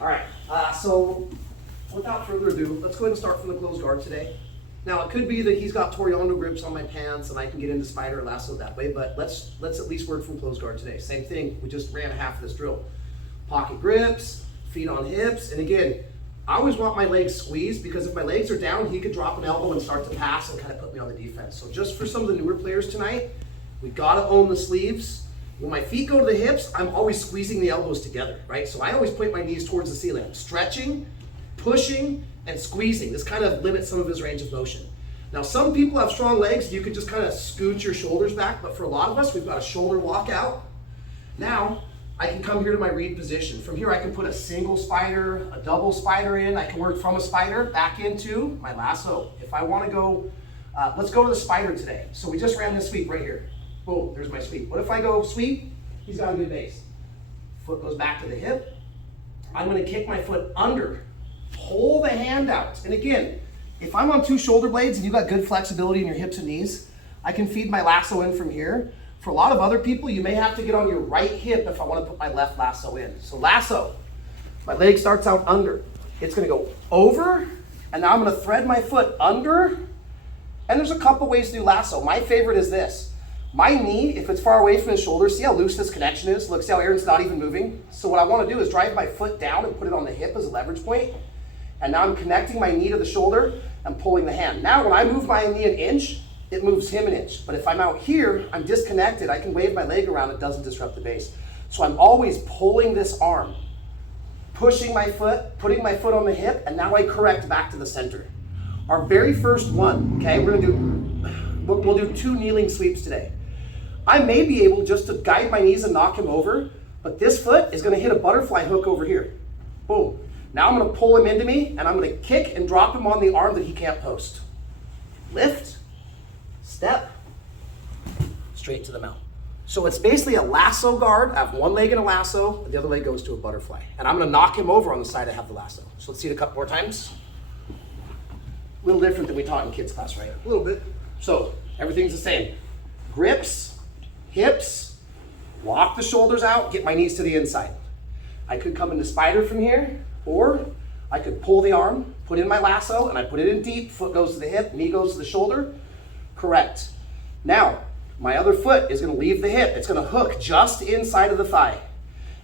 All right, so without further ado, let's go ahead and start from the closed guard today. Now, it could be that he's got Toriano grips on my pants and I can get into spider or lasso that way, but let's at least work from closed guard today. Same thing, we just ran half of this drill. Pocket grips, feet on hips, and again, I always want my legs squeezed because if my legs are down, he could drop an elbow and start to pass and kind of put me on the defense. So just for some of the newer players tonight, we gotta own the sleeves. When my feet go to the hips, I'm always squeezing the elbows together, right? So I always point my knees towards the ceiling. I'm stretching, pushing, and squeezing. This kind of limits some of his range of motion. Now, some people have strong legs. You could just kind of scoot your shoulders back, but for a lot of us, we've got a shoulder walk out. Now, I can come here to my read position. From here, I can put a single spider, a double spider in. I can work from a spider back into my lasso. If I want to go, let's go to the spider today. So we just ran this sweep right here. Boom, there's my sweep. What if I go sweep? He's got a good base. Foot goes back to the hip. I'm going to kick my foot under. Pull the hand out. And again, if I'm on two shoulder blades and you've got good flexibility in your hips and knees, I can feed my lasso in from here. For a lot of other people, you may have to get on your right hip if I want to put my left lasso in. So lasso, my leg starts out under. It's going to go over, and now I'm going to thread my foot under. And there's a couple ways to do lasso. My favorite is this. My knee, if it's far away from his shoulder, see how loose this connection is? Look, see how Aaron's not even moving? So what I want to do is drive my foot down and put it on the hip as a leverage point. And now I'm connecting my knee to the shoulder and pulling the hand. Now when I move my knee an inch, it moves him an inch. But if I'm out here, I'm disconnected. I can wave my leg around, it doesn't disrupt the base. So I'm always pulling this arm, pushing my foot, putting my foot on the hip, and now I correct back to the center. Our very first one, okay, we'll do 2 kneeling sweeps today. I may be able just to guide my knees and knock him over, but this foot is gonna hit a butterfly hook over here. Boom. Now I'm gonna pull him into me, and I'm gonna kick and drop him on the arm that he can't post. Lift, step, straight to the mount. So it's basically a lasso guard. I have one leg in a lasso, and the other leg goes to a butterfly. And I'm gonna knock him over on the side I have the lasso. So let's see it a couple more times. A little different than we taught in kids class, right? A little bit. So everything's the same. Grips, hips, walk the shoulders out, get my knees to the inside. I could come into spider from here, or I could pull the arm, put in my lasso, and I put it in deep, foot goes to the hip, knee goes to the shoulder. Correct. Now, my other foot is gonna leave the hip. It's gonna hook just inside of the thigh.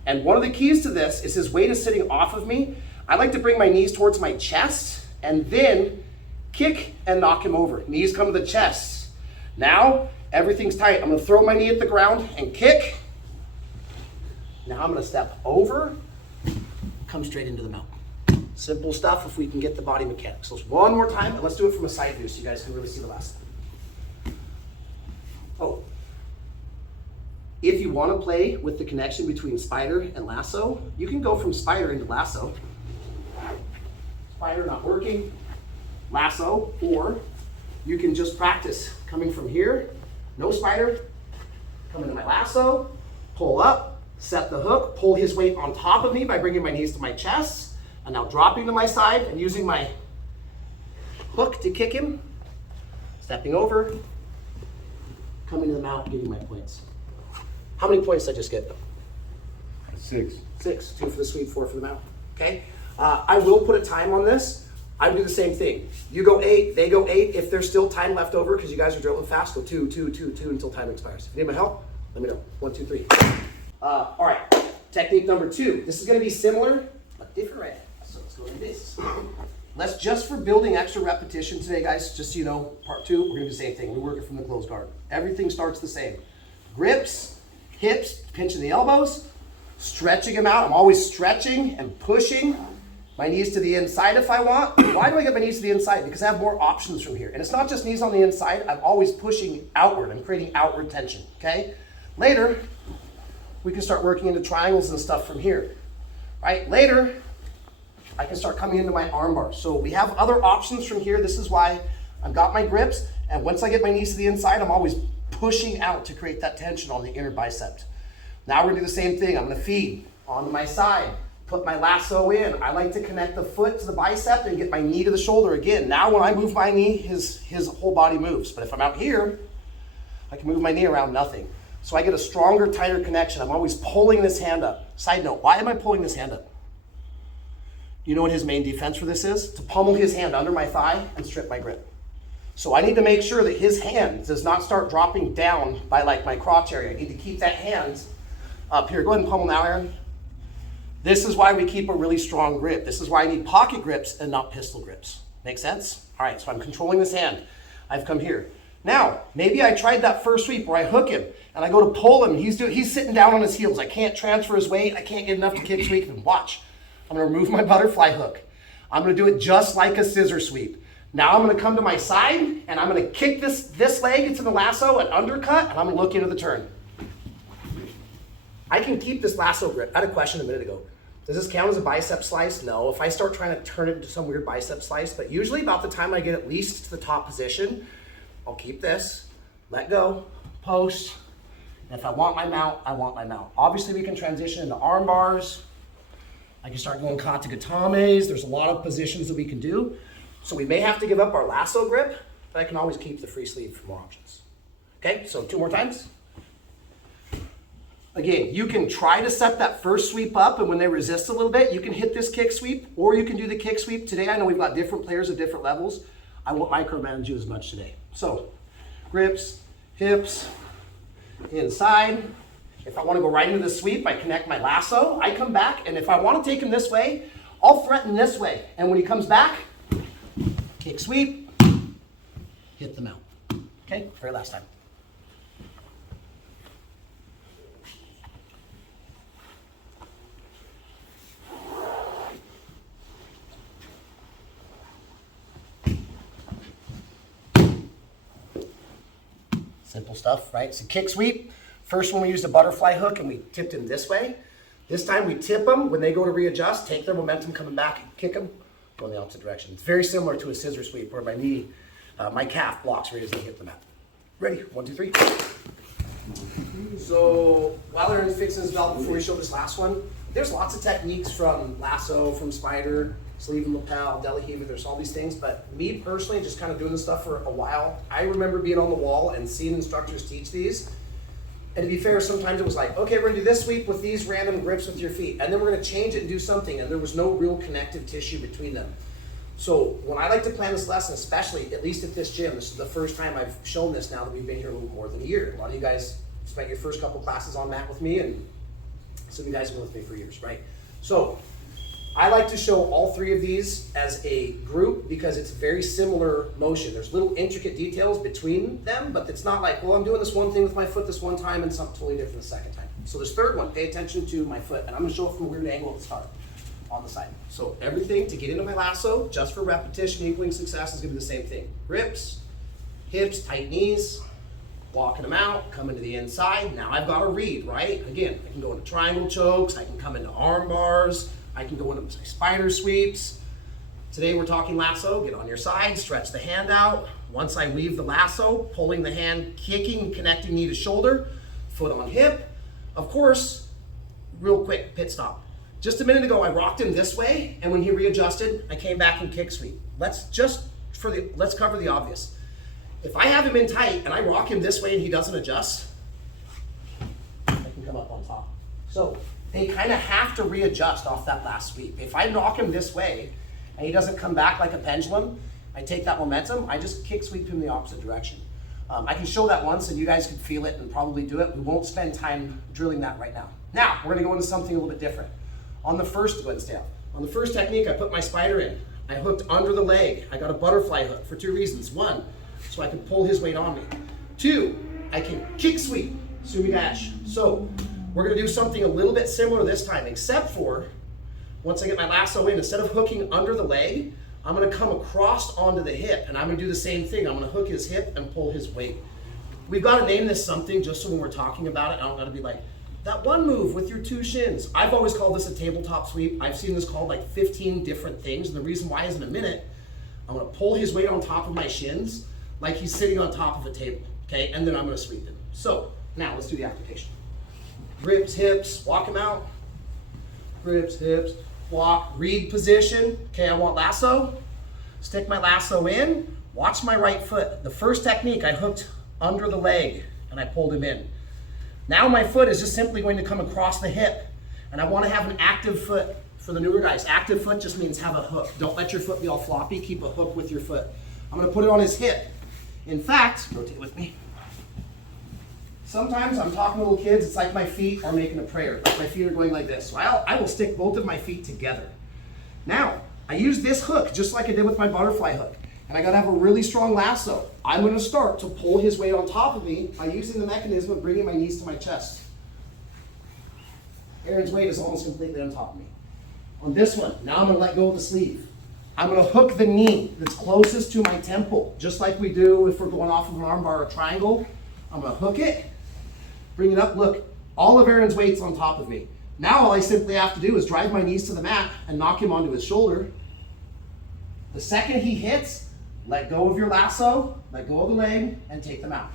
And one of the keys to this is his weight is sitting off of me. I like to bring my knees towards my chest and then kick and knock him over. Knees come to the chest. Now, everything's tight. I'm gonna throw my knee at the ground and kick. Now I'm gonna step over, come straight into the mount. Simple stuff if we can get the body mechanics. So one more time, and let's do it from a side view so you guys can really see the last. Oh, if you want to play with the connection between spider and lasso, you can go from spider into lasso. Spider not working, lasso, or you can just practice coming from here, no spider, come into my lasso, pull up, set the hook, pull his weight on top of me by bringing my knees to my chest, and now dropping to my side and using my hook to kick him, stepping over, coming to the mount, getting my points. How many points did I just get? 6. 6, 2 for the sweep, 4 for the mount, okay? I will put a time on this. I would do the same thing. You go 8, they go 8. If there's still time left over, because you guys are drilling fast, go 2, 2, 2, 2 until time expires. If you need my help, let me know. 1, 2, 3. All right, technique number 2. This is gonna be similar, but different. So let's go like this. Let's just for building extra repetition today, guys, just so you know, part 2, we're gonna do the same thing. We're working from the closed guard. Everything starts the same. Grips, hips, pinching the elbows, stretching them out. I'm always stretching and pushing my knees to the inside if I want. Why do I get my knees to the inside? Because I have more options from here. And it's not just knees on the inside, I'm always pushing outward. I'm creating outward tension, okay? Later, we can start working into triangles and stuff from here, right? Later, I can start coming into my arm bar. So we have other options from here. This is why I've got my grips. And once I get my knees to the inside, I'm always pushing out to create that tension on the inner bicep. Now we're gonna do the same thing. I'm gonna feed onto my side, put my lasso in. I like to connect the foot to the bicep and get my knee to the shoulder again. Now when I move my knee, his whole body moves. But if I'm out here, I can move my knee around, nothing. So I get a stronger, tighter connection. I'm always pulling this hand up. Side note, why am I pulling this hand up? You know what his main defense for this is? To pummel his hand under my thigh and strip my grip. So I need to make sure that his hand does not start dropping down by like my crotch area. I need to keep that hand up here. Go ahead and pummel now, Aaron. This is why we keep a really strong grip. This is why I need pocket grips and not pistol grips. Make sense? All right, so I'm controlling this hand. I've come here. Now, maybe I tried that first sweep where I hook him and I go to pull him. He's sitting down on his heels. I can't transfer his weight. I can't get enough to kick sweep him. Watch. I'm gonna remove my butterfly hook. I'm gonna do it just like a scissor sweep. Now I'm gonna come to my side and I'm gonna kick this leg into the lasso, an undercut, and I'm gonna look into the turn. I can keep this lasso grip. I had a question a minute ago. Does this count as a bicep slice? No. If I start trying to turn it into some weird bicep slice, but usually about the time I get at least to the top position, I'll keep this, let go, post, and if I want my mount, I want my mount. Obviously we can transition into arm bars. I can start going katagatames. There's a lot of positions that we can do. So we may have to give up our lasso grip, but I can always keep the free sleeve for more options. Okay, so 2 more times. Again, you can try to set that first sweep up, and when they resist a little bit, you can hit this kick sweep, or you can do the kick sweep. Today, I know we've got different players at different levels. I won't micromanage you as much today. So, grips, hips, inside. If I want to go right into the sweep, I connect my lasso. I come back, and if I want to take him this way, I'll threaten this way. And when he comes back, kick sweep, hit the mount. Okay, very last time. Simple stuff, right? So kick sweep. First one we used a butterfly hook and we tipped him this way. This time we tip them. When they go to readjust, take their momentum coming back and kick them, go in the opposite direction. It's very similar to a scissor sweep where my knee, my calf blocks where he doesn't hit the mat. Ready? 1, 2, 3. So while Aaron's fixing his belt before we show this last one, there's lots of techniques from lasso, from spider, sleeve and lapel, deli heaver, there's all these things, but me personally, just kind of doing this stuff for a while, I remember being on the wall and seeing instructors teach these. And to be fair, sometimes it was like, okay, we're gonna do this sweep with these random grips with your feet, and then we're gonna change it and do something, and there was no real connective tissue between them. So when I like to plan this lesson, especially, at least at this gym, this is the first time I've shown this now that we've been here a little more than a year. A lot of you guys spent your first couple classes on mat with me, and some of you guys have been with me for years, right? So I like to show all 3 of these as a group because it's very similar motion. There's little intricate details between them, but it's not like, well, I'm doing this one thing with my foot this one time and something totally different the second time. So this third one, pay attention to my foot, and I'm gonna show it from a weird angle at the start on the side. So everything to get into my lasso, just for repetition equaling success, is gonna be the same thing. Grips, hips, tight knees, walking them out, coming to the inside. Now I've got a read, right? Again, I can go into triangle chokes, I can come into arm bars, I can go into spider sweeps. Today we're talking lasso. Get on your side, stretch the hand out. Once I weave the lasso, pulling the hand, kicking and connecting knee to shoulder, foot on hip. Of course, real quick pit stop. Just a minute ago I rocked him this way, and when he readjusted, I came back and kick sweep. Let's cover the obvious. If I have him in tight and I rock him this way and he doesn't adjust, I can come up on top. So they kind of have to readjust off that last sweep. If I knock him this way and he doesn't come back like a pendulum, I take that momentum, I just kick sweep him the opposite direction. I can show that once and you guys can feel it and probably do it. We won't spend time drilling that right now. Now, we're gonna go into something a little bit different. On the first technique, I put my spider in. I hooked under the leg. I got a butterfly hook for 2 reasons. 1, so I can pull his weight on me. 2, I can kick sweep, sumigash. So we're gonna do something a little bit similar this time, except for once I get my lasso in, instead of hooking under the leg, I'm gonna come across onto the hip and I'm gonna do the same thing. I'm gonna hook his hip and pull his weight. We've gotta name this something just so when we're talking about it, I don't gotta be like, that one move with your 2 shins. I've always called this a tabletop sweep. I've seen this called like 15 different things. And the reason why is in a minute, I'm gonna pull his weight on top of my shins like he's sitting on top of a table, okay? And then I'm gonna sweep him. So now let's do the application. Grips, hips, walk him out. Grips, hips, walk, read position. Okay, I want lasso. Stick my lasso in, watch my right foot. The first technique, I hooked under the leg and I pulled him in. Now my foot is just simply going to come across the hip and I want to have an active foot for the newer guys. Active foot just means have a hook. Don't let your foot be all floppy. Keep a hook with your foot. I'm going to put it on his hip. In fact, rotate with me. Sometimes I'm talking to little kids, it's like my feet are making a prayer. Like my feet are going like this. So I will stick both of my feet together. Now, I use this hook just like I did with my butterfly hook. And I gotta have a really strong lasso. I'm gonna start to pull his weight on top of me by using the mechanism of bringing my knees to my chest. Aaron's weight is almost completely on top of me. On this one, now I'm gonna let go of the sleeve. I'm gonna hook the knee that's closest to my temple, just like we do if we're going off of an arm bar or triangle. I'm gonna hook it, bring it up. Look, all of Aaron's weight's on top of me. Now all I simply have to do is drive my knees to the mat and knock him onto his shoulder. The second he hits, let go of your lasso, let go of the leg, and take them out.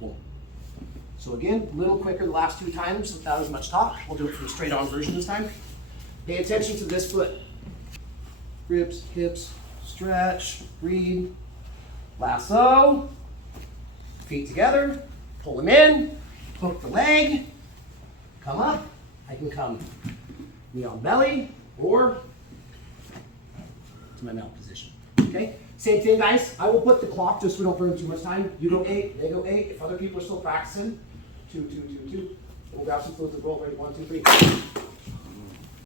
Cool. So again, a little quicker the last 2 times without as much talk. We'll do it from a straight on version this time. Pay attention to this foot. Grips, hips, stretch, breathe. Lasso, feet together, pull them in, hook the leg, come up. I can come knee on belly or to my mount position. Okay? Same thing, guys. I will put the clock just so we don't burn too much time. You go 8, they go 8. If other people are still practicing, 2, 2, 2, 2. We'll grab some fluids and roll. Ready? 1, 2, 3.